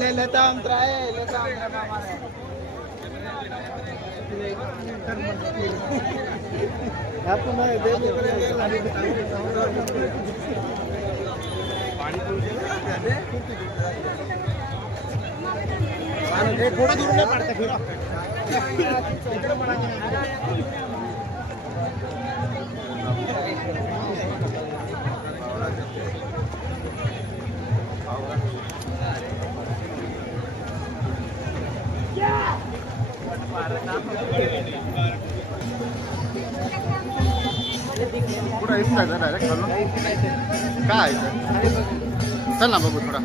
ले लेता अंतरा है लेता अंतरा आपको मैं दे दे थोड़ा दूर में पड़ता फिर पुढं इथं जायचं डायरेक्ट चाललो काय चल ना बघू थोडा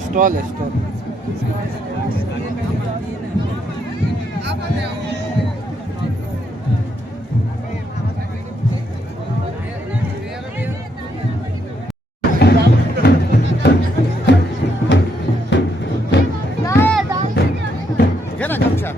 स्टॉल है स्टॉल घे ना गमछा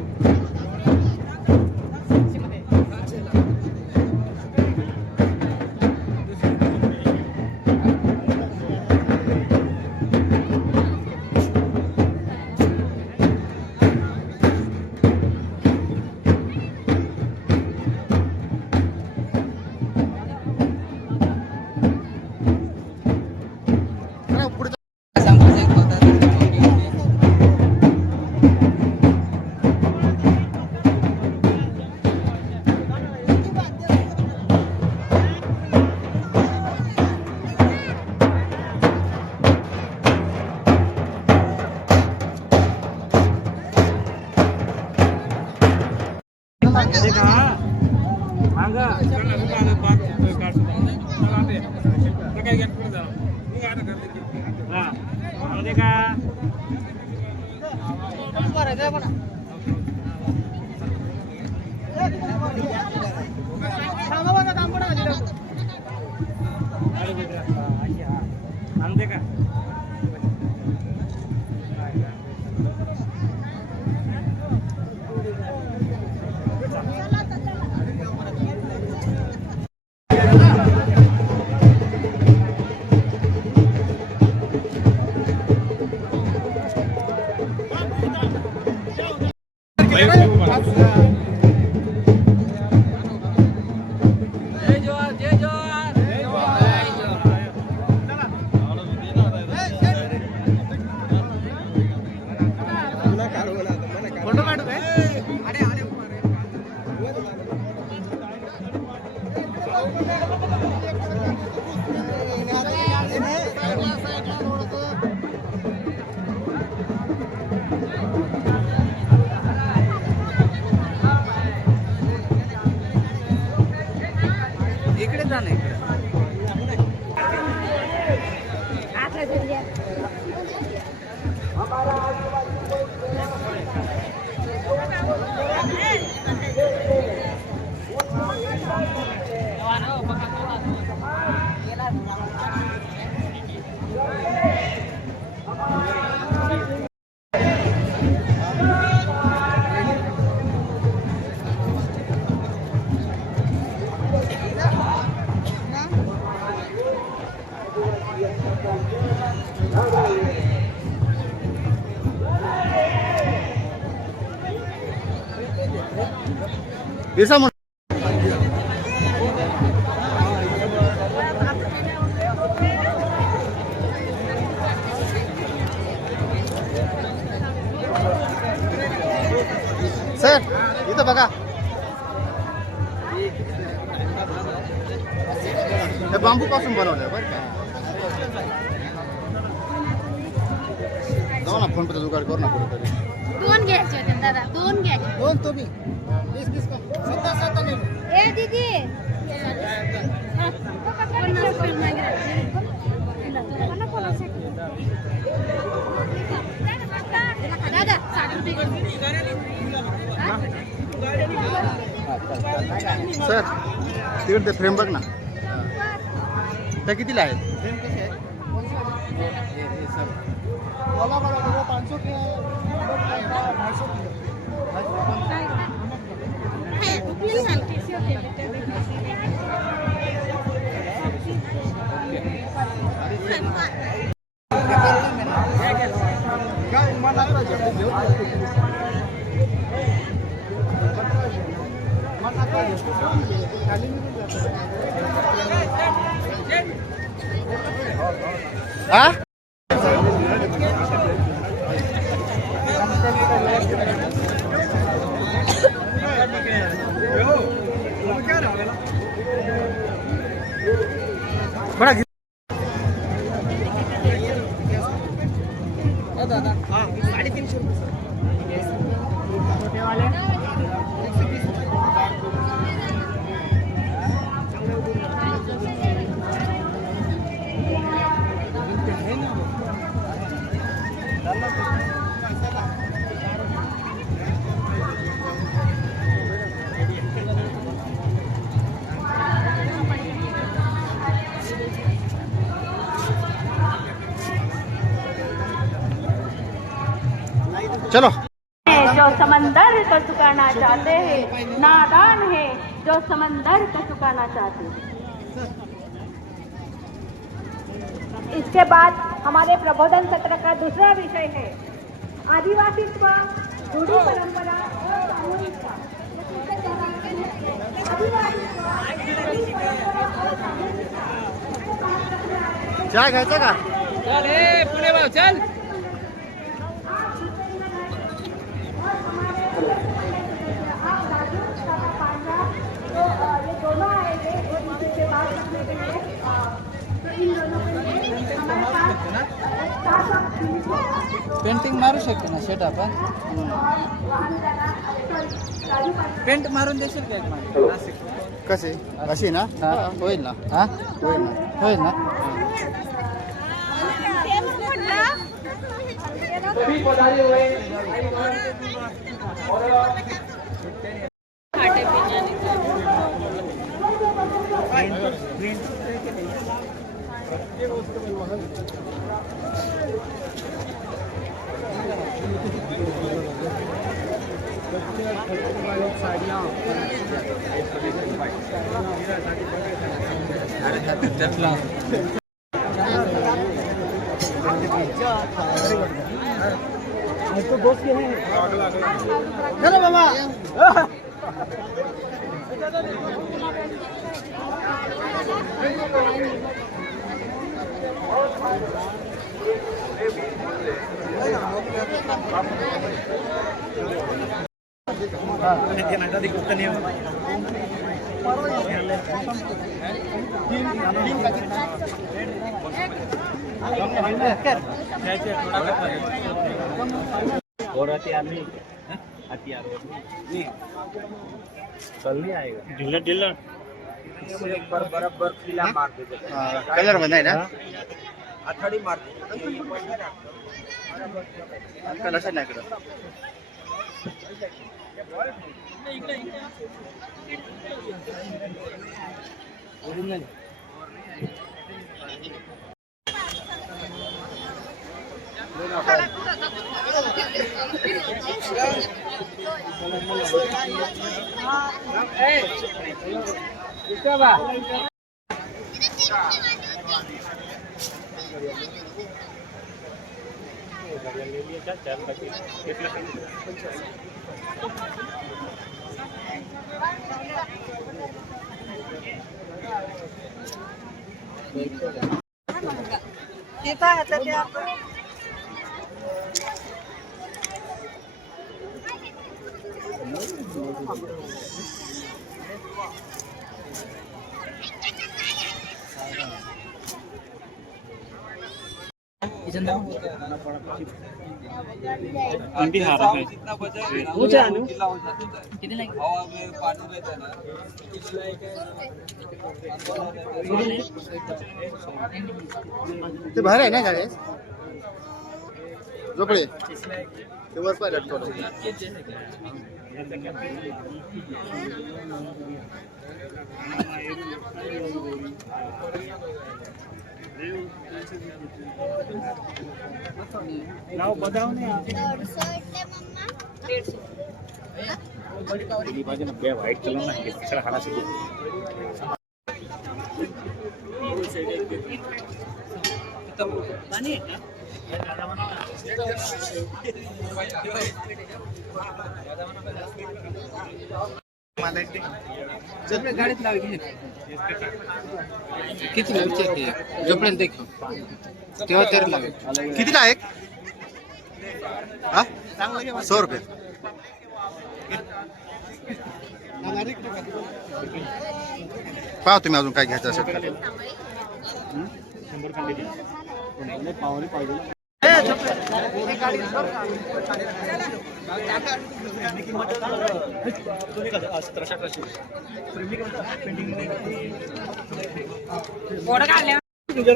इकडे जा ना bisa इथं बघा हे बांबू पासून बनवलंय बरं का. जाऊ ना फोन पे जुगाड करू ना कुठेतरी. दोन घ्यायचे होते दादा, दोन घ्यायचे. दोन तुम्ही 20 का 17 ले लो. ए दीदी दादा 60 सर तिकडे ते फ्रेम बघ ना त्या कितीला आहेत. फ्रेम कसे आहे ये सब वाला वाला वो 500 के 250 काय मला हा बडा घे. दादा हाँ 350 रुपये छोटे वाले 120 चलो जो समंदर को चुकाना चाहते हैं, नादान है जो समंदर को चुकाना चाहते हैं. इसके बाद हमारे प्रबोधन सत्र का दूसरा विषय है आदिवासीत्व, रूढ़ी परंपरा और सामूहिकता. चहा घ्यायचा का. चल ए पुणे भाऊ चल. ये दोनों आएंगे और इसके बाद रखने के लिए इन दोनों के लिए हमारे पास पेंटिंग मारू शकतो ना शेट आपण. पेंट मारून देशील का एक माणूस कसे अशी ना हा. होईल ना हा होईल ना. होईल ना. तो दोस्त ये हैं. चलो मामा. कल नहीं आएगा. ढीला एक बार बराबर खिला मार दे. कलर मध्ये आहे ना. आथाडी मार कलर असा नाही इकडं. ओरिजिनल ते बाहेर आहे ना गाडी झोपडे ते वर पाय लटकवलं. नाव बदाव नाही व्हाइट कलर ना खाना चाहिए गाडीत लावली किती विचारते जोपर्यंत देखो तेव्हा तरी लागेल. कितीला आहे हा? 100 रुपये. पहा तुम्ही अजून काय घ्यायचं असेल तर.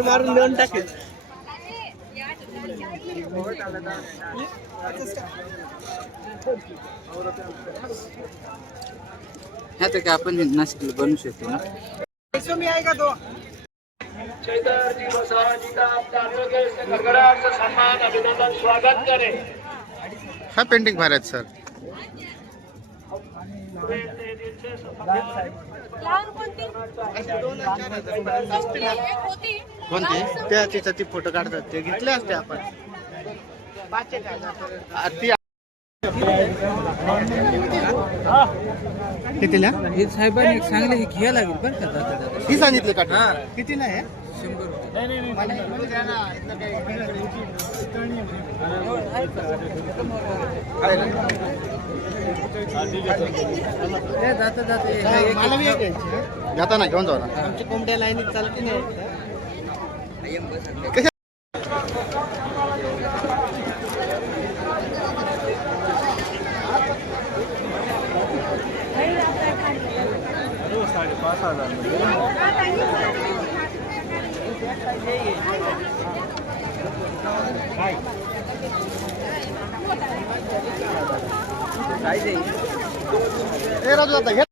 मारून देऊन टाकेल. ह्या तर काय आपण नाशिकला बनवू शकतो ना. मी आहे का तो हा पेंटिंग भारी आहेत सर. कोणते त्या तिचा ती फोटो काढतात ते घेतले असते आपण. कितीला हे साहेबांनी सांगले घ्यायला लागेल बरं का. ही सांगितलं का? कितीला आहे 100 मला मी जाता ना घेऊन जाऊ ना. आमच्या कोंबड्या लाईनीत चालते नाही. राजू आता घे.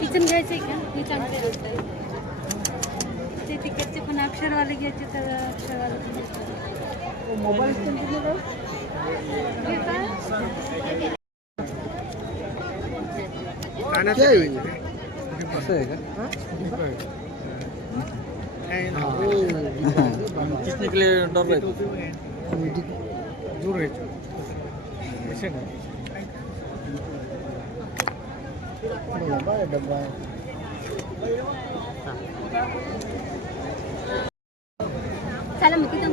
किचन घ्यायचंय का हे चांगले असतात ते तिकडचे पण अक्षरवाले घ्यायचे तर अक्षरवाले मोबाईल असं आहे का किसने के लिए डर रहे दूर है ऐसे ना डब्बा चला मग तिथं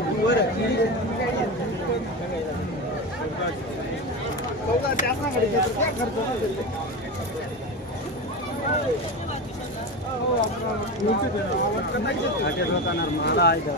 मला आहे का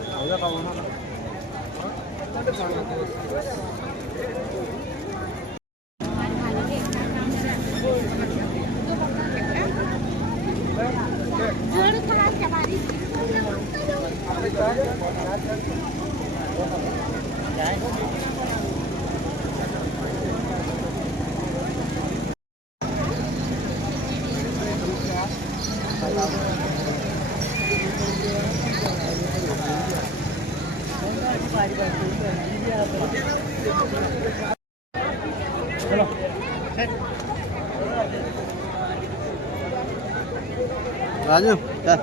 राजू क्या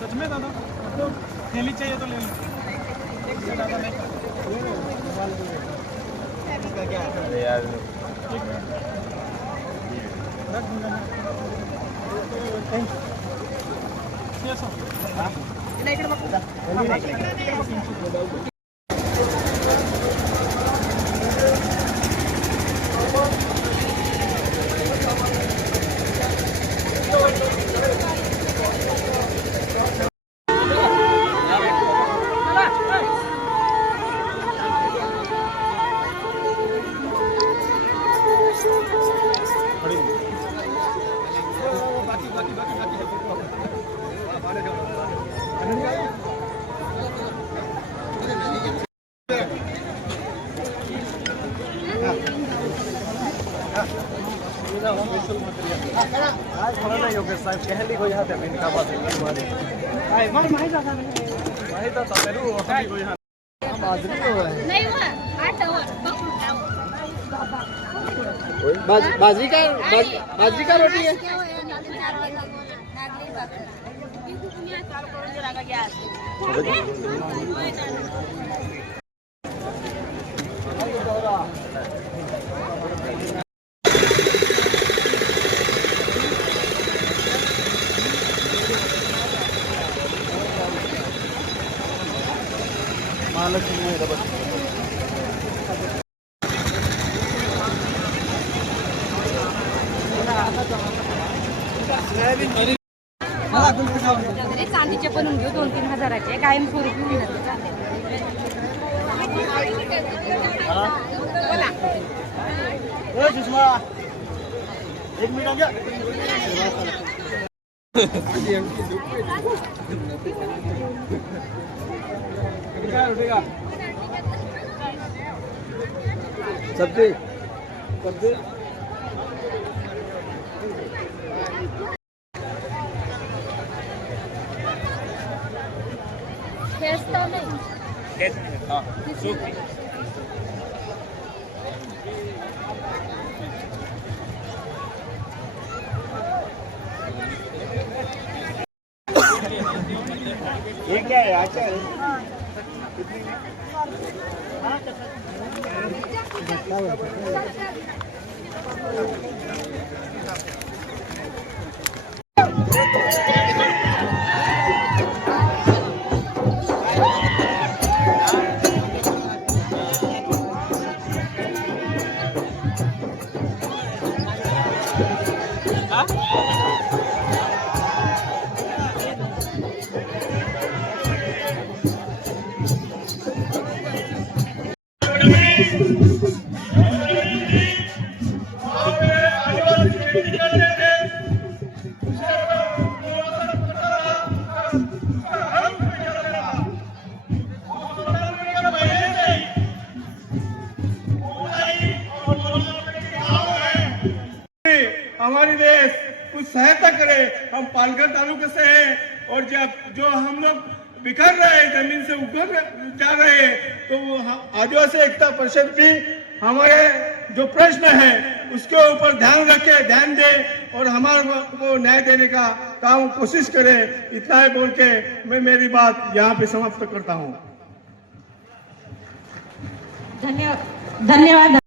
सच में दादा थैली चाहिए तो ले लो। यार बाजरी का रोटी है। चांदीचे बनवून घेऊ 2-3 हजाराचे कायम स्वरूपी मिळतात एक मिनट घ्या। सब्जी ये क्या है अच्छा है। हमारी देश कुछ सहायता करे। हम पालघर तालुके से हैं और जब जो हम लोग बिखर रहे हैं, जमीन से उखड़ जा रहे हैं, तो वो आदिवासी एकता परिषद भी हमारे जो प्रश्न है उसके ऊपर ध्यान रखे, ध्यान दे और हमारे को न्याय देने का काम कोशिश करे। इतना ही बोल के मैं मेरी बात यहाँ पे समाप्त करता हूँ। धन्यवाद।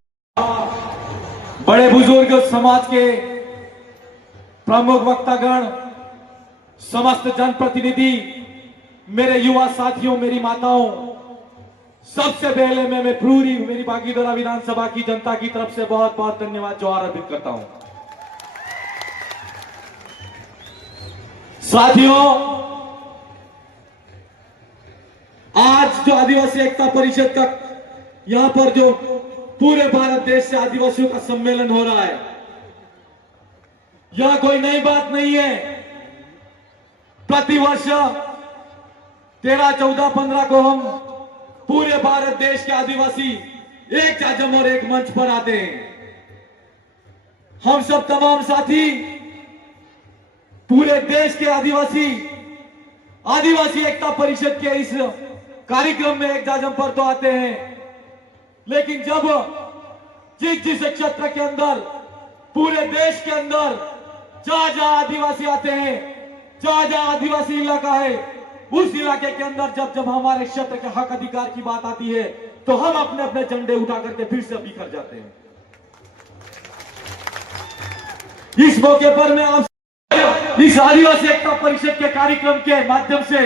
बड़े बुजुर्ग समाज के प्रमुख वक्तागण, समस्त जनप्रतिनिधि, मेरे युवा साथियों, मेरी माताओं, सबसे पहले मैं पूरी मेरी बागीदोरा विधानसभा की जनता की तरफ से बहुत बहुत धन्यवाद जोहार अर्पित करता हूं। साथियों, आज जो आदिवासी एकता परिषद का यहां पर जो पूरे भारत देश से आदिवासियों का सम्मेलन हो रहा है, यह कोई नई बात नहीं है। प्रतिवर्ष 13, 14, 15 को हम पूरे भारत देश के आदिवासी एक जाजम और एक मंच पर आते हैं। हम सब तमाम साथी पूरे देश के आदिवासी एकता परिषद के इस कार्यक्रम में एक जाजम पर तो आते हैं, लेकिन जब जिस क्षेत्र के अंदर पूरे देश के अंदर जहां आदिवासी आते हैं, जहां आदिवासी इलाका है, उस इलाके के अंदर जब हमारे क्षेत्र के हक अधिकार की बात आती है तो हम अपने अपने झंडे उठा करके फिर से बिखर जाते हैं। इस मौके पर मैं आप इस आदिवासी एकता परिषद के कार्यक्रम के माध्यम से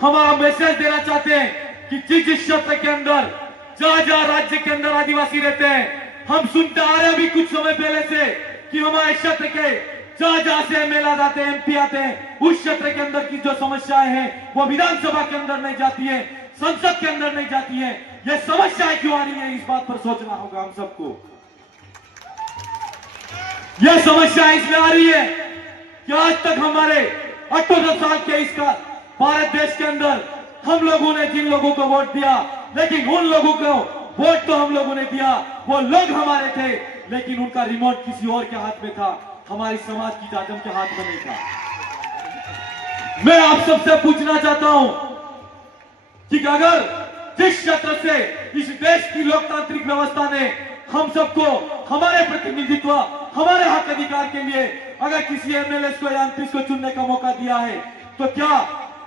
हमारा मैसेज देना चाहते हैं कि जिस क्षेत्र के अंदर जहां राज्य के अंदर आदिवासी रहते हैं, हम सुनते आ रहे हैं अभी कुछ समय पहले से कि हमारे क्षेत्र के जहां से एमएलए आते हैं, एमपी आते हैं, उस क्षेत्र के अंदर की जो समस्याएं हैं वो विधानसभा के अंदर नहीं जाती है, संसद के अंदर नहीं जाती है। ये समस्याएं क्यों आ रही है, इस बात पर सोचना होगा हम सबको। यह समस्या इसलिए आ रही है कि आज तक हमारे 78 साल के इसका भारत देश के अंदर हम लोगों ने जिन लोगों को वोट दिया, लेकिन उन लोगों को वोट तो हम लोगों ने दिया, वो लोग हमारे थे, लेकिन उनका रिमोट किसी और के हाथ में था, हमारी समाज की जाजम के हाथ में नहीं था। मैं आप सबसे पूछना चाहता हूं कि अगर जिस क्षेत्र से इस देश की लोकतांत्रिक व्यवस्था ने हम सबको हमारे प्रतिनिधित्व, हमारे हक अधिकार के लिए अगर किसी एमएलए को या एमपी को चुनने का मौका दिया है, तो क्या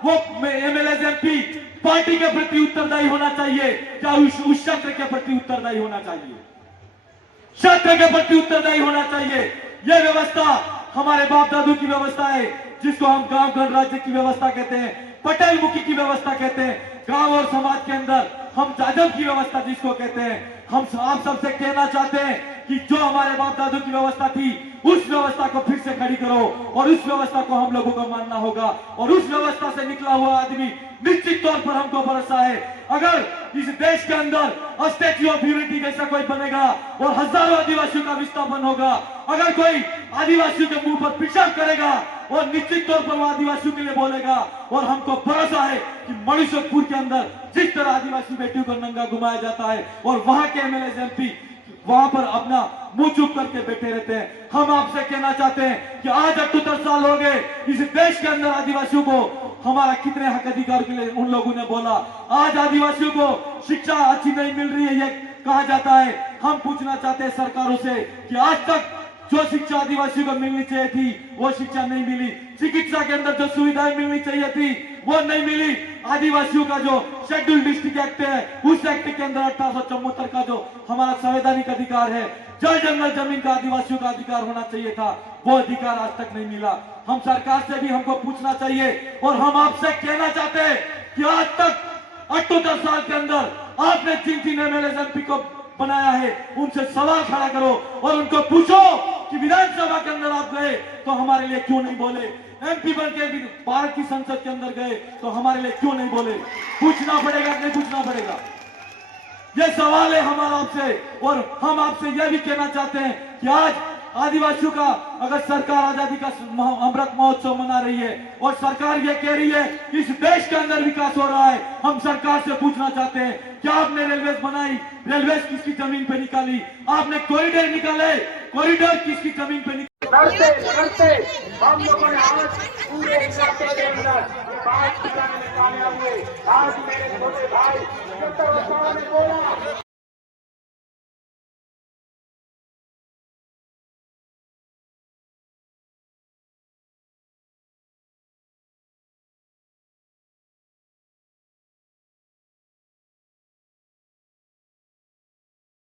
वो एमएलए एमपी पार्टी के प्रति उत्तरदायी होना चाहिए, क्या उस क्षेत्र के प्रति उत्तरदायी होना चाहिए, क्षेत्र के प्रति उत्तरदायी होना चाहिए। यह व्यवस्था हमारे बाप दादू की व्यवस्था है, जिसको हम गांव गणराज्य की व्यवस्था कहते हैं, पटेल मुखी की व्यवस्था कहते हैं, गांव और समाज के अंदर हम जाजम की व्यवस्था जिसको कहते हैं। हम आप सबसे कहना चाहते हैं कि जो हमारे बाप दादू की व्यवस्था थी, उस व्यवस्था को फिर से खड़ी करो और उस व्यवस्था को हम लोगों को मानना होगा। और उस व्यवस्था से निकला हुआ आदमी निश्चित तौर पर हमको भरोसा है, अगर इस देश के अंदर स्टैच्यू ऑफ यूनिटी जैसा कोई बनेगा और हजारों आदिवासियों का विस्थापन होगा, अगर कोई आदिवासियों के मुंह पर पेशाब करेगा और निश्चित तौर पर वो आदिवासियों के लिए बोलेगा, और हमको भरोसा है कि मणिशोकपुर के अंदर जिस तरह आदिवासी बेटियों को नंगा घुमाया जाता है और वहां के एमएलए एमपी वहां पर अपना मुंह चुप करके बैठे रहते हैं। हम आपसे कहना चाहते हैं कि आज 78 साल हो गए इस देश के अंदर आदिवासियों को हमारा कितने हक अधिकार के लिए उन लोगों ने बोला। आज आदिवासियों को शिक्षा अच्छी नहीं मिल रही है ये कहा जाता है। हम पूछना चाहते हैं सरकारों से कि आज तक जो शिक्षा आदिवासियों को मिलनी चाहिए थी वो शिक्षा नहीं मिली, चिकित्सा के अंदर जो सुविधाएं मिलनी चाहिए थी वो नहीं मिली। आदिवासियों का जो शेड्यूल डिस्ट्रिक्ट एक्ट है, उस एक्ट के अंदर 1874 का जो हमारा संवैधानिक अधिकार है, जल जंगल जमीन का आदिवासियों का अधिकार होना चाहिए था, वो अधिकार आज तक नहीं मिला। हम सरकार से भी हमको पूछना चाहिए और हम आपसे कहना चाहते हैं कि आज तक 78 साल के अंदर आपने जिन एमएलए एमपी को बनाया है उनसे सवाल खड़ा करो और उनको पूछो कि विधानसभा के अंदर आप गए तो हमारे लिए क्यों नहीं बोले, एमपी बन के भारत की संसद के अंदर गए तो हमारे लिए क्यों नहीं बोले। पूछना पड़ेगा नहीं पूछना पड़ेगा, यह सवाल है हमारा आपसे। और हम आपसे यह भी कहना चाहते हैं कि आज आदिवासियों का अगर सरकार आजादी का अमृत महोत्सव मना रही है और सरकार ये कह रही है इस देश के अंदर विकास हो रहा है, हम सरकार से पूछना चाहते हैं क्या आपने रेलवे बनाई, रेलवे किसकी जमीन पे निकाली, आपने कॉरिडोर निकाले, कॉरिडोर किसकी जमीन पे निकाले। हम लोगों ने आज पूरे इलाके के अंदर बात करने में कामयाब हुए। आज मेरे छोटे भाई ने बोला